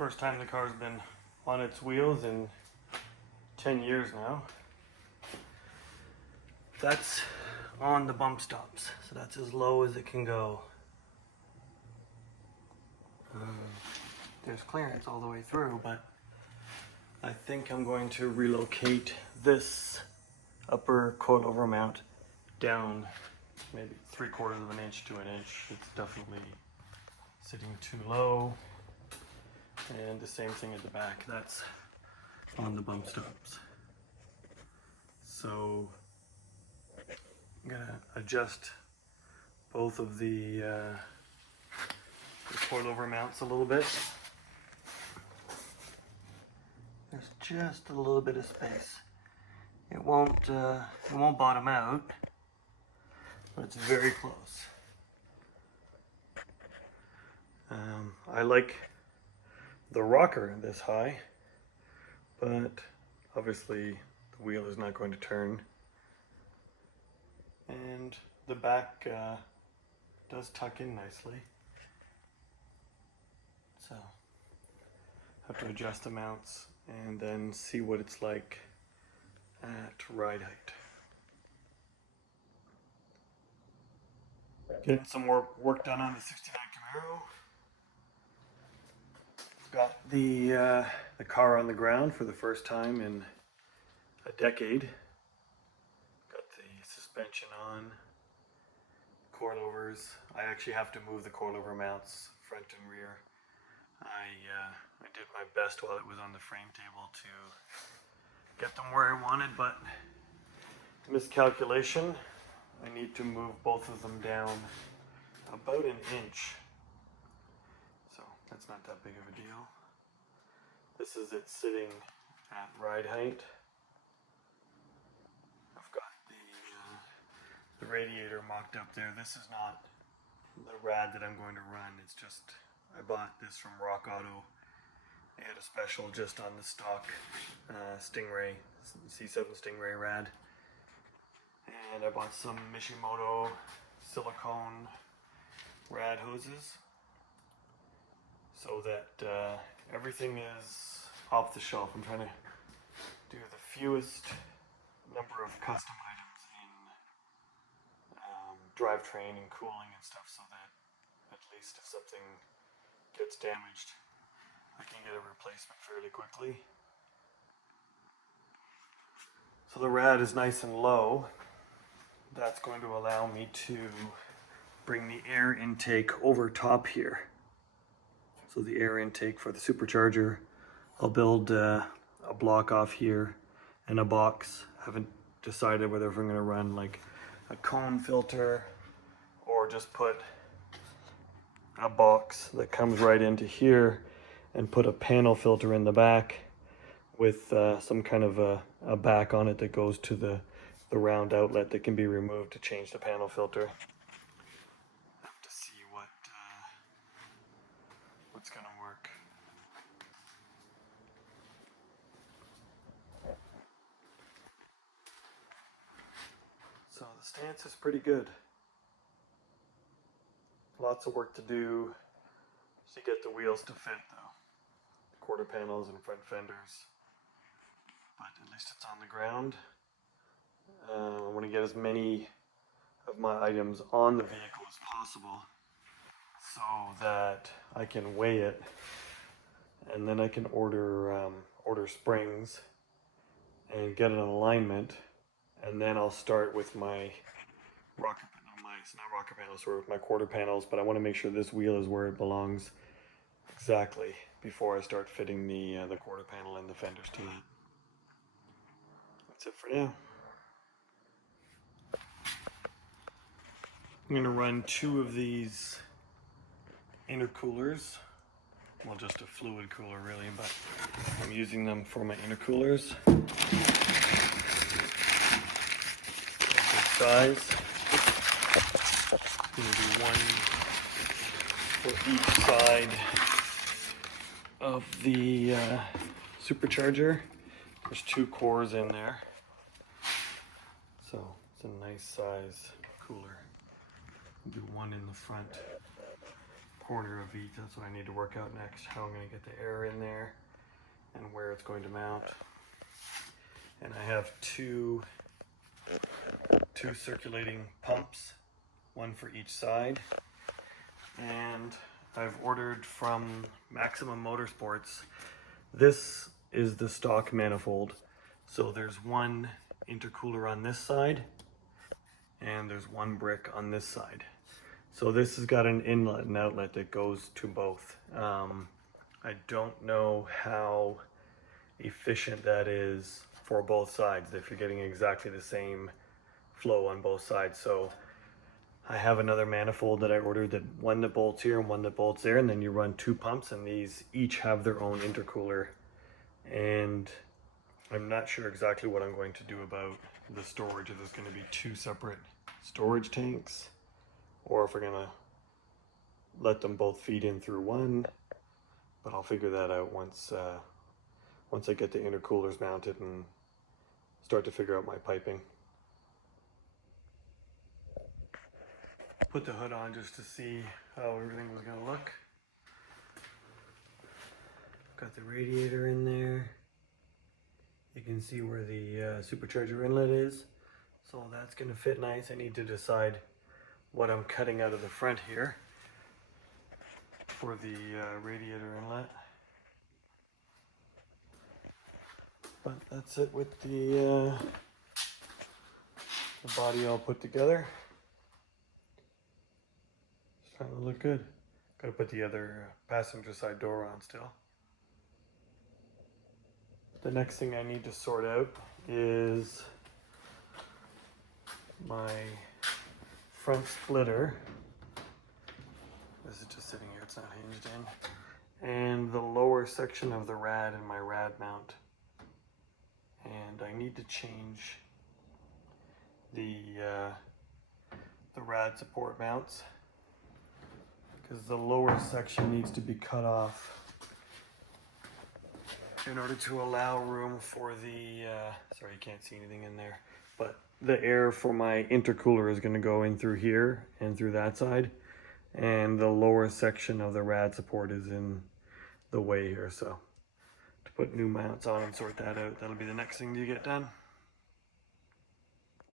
First time the car's been on its wheels in 10 years now. That's on the bump stops, so that's as low as it can go. There's clearance all the way through, but I think I'm going to relocate this upper coilover mount down maybe 3/4 of an inch to an inch. It's definitely sitting too low. And the same thing at the back, that's on the bump stops. So I'm gonna adjust both of the coilover mounts a little bit. There's just a little bit of space. It won't bottom out, but it's very close. I like the rocker this high, but obviously the wheel is not going to turn. And the back does tuck in nicely. So have to adjust the mounts and then see what it's like at ride height. Getting some more work done on the 69 Camaro. Got the car on the ground for the first time in a decade. Got the suspension on, coilovers. I actually have to move the coilover mounts front and rear. I did my best while it was on the frame table to get them where I wanted, but miscalculation. I need to move both of them down about an inch. So that's not that big of a deal. This is it sitting at ride height. I've got the radiator mocked up there. This is not the rad that I'm going to run. It's just, I bought this from Rock Auto. They had a special just on the stock Stingray, C7 Stingray rad. And I bought some Mishimoto silicone rad hoses so that everything is off the shelf. I'm trying to do the fewest number of custom items in drivetrain and cooling and stuff, so that at least if something gets damaged, I can get a replacement fairly quickly. So the rad is nice and low. That's going to allow me to bring the air intake over top here. So the air intake for the supercharger, I'll build a block off here and a box. Haven't decided whether if I'm going to run like a cone filter or just put a box that comes right into here and put a panel filter in the back with some kind of a back on it that goes to the round outlet that can be removed to change the panel filter. Have to see what's gonna work. So the stance is pretty good. Lots of work to do to get the wheels to fit though. The quarter panels and front fenders. But at least it's on the ground. I want to get as many of my items on the vehicle as possible so that I can weigh it, and then I can order springs and get an alignment, and then I'll start with my with my quarter panels, but I want to make sure this wheel is where it belongs exactly before I start fitting the quarter panel and the fenders to that. That's it for now. I'm going to run 2 of these intercoolers. Well, just a fluid cooler really, but I'm using them for my intercoolers. Good size. I'm going to do one for each side of the supercharger. There's 2 cores in there. So it's a nice size cooler. Do one in the front corner of each. That's what I need to work out next, how I'm going to get the air in there and where it's going to mount. And I have two circulating pumps, one for each side. And I've ordered from Maximum Motorsports. This is the stock manifold. So there's one intercooler on this side and there's one brick on this side. So this has got an inlet and outlet that goes to both. I don't know how efficient that is for both sides, if you're getting exactly the same flow on both sides. So I have another manifold that I ordered, that one that bolts here and one that bolts there, and then you run two pumps, and these each have their own intercooler. And I'm not sure exactly what I'm going to do about the storage, if there's going to be two separate storage tanks, or if we're going to let them both feed in through one. But I'll figure that out once I get the intercoolers mounted and start to figure out my piping. Put the hood on just to see how everything was going to look. Got the radiator in there. You can see where the supercharger inlet is. So that's going to fit nice. I need to decide what I'm cutting out of the front here for the radiator inlet. But that's it with the body all put together. Starting to look good. Gotta put the other passenger side door on still. The next thing I need to sort out is my front splitter. This is just sitting here, it's not hinged in. And the lower section of the rad in my rad mount. And I need to change the rad support mounts, because the lower section needs to be cut off in order to allow room for the, sorry you can't see anything in there, but the air for my intercooler is going to go in through here and through that side, and the lower section of the rad support is in the way here. So to put new mounts on and sort that out, that'll be the next thing to get done.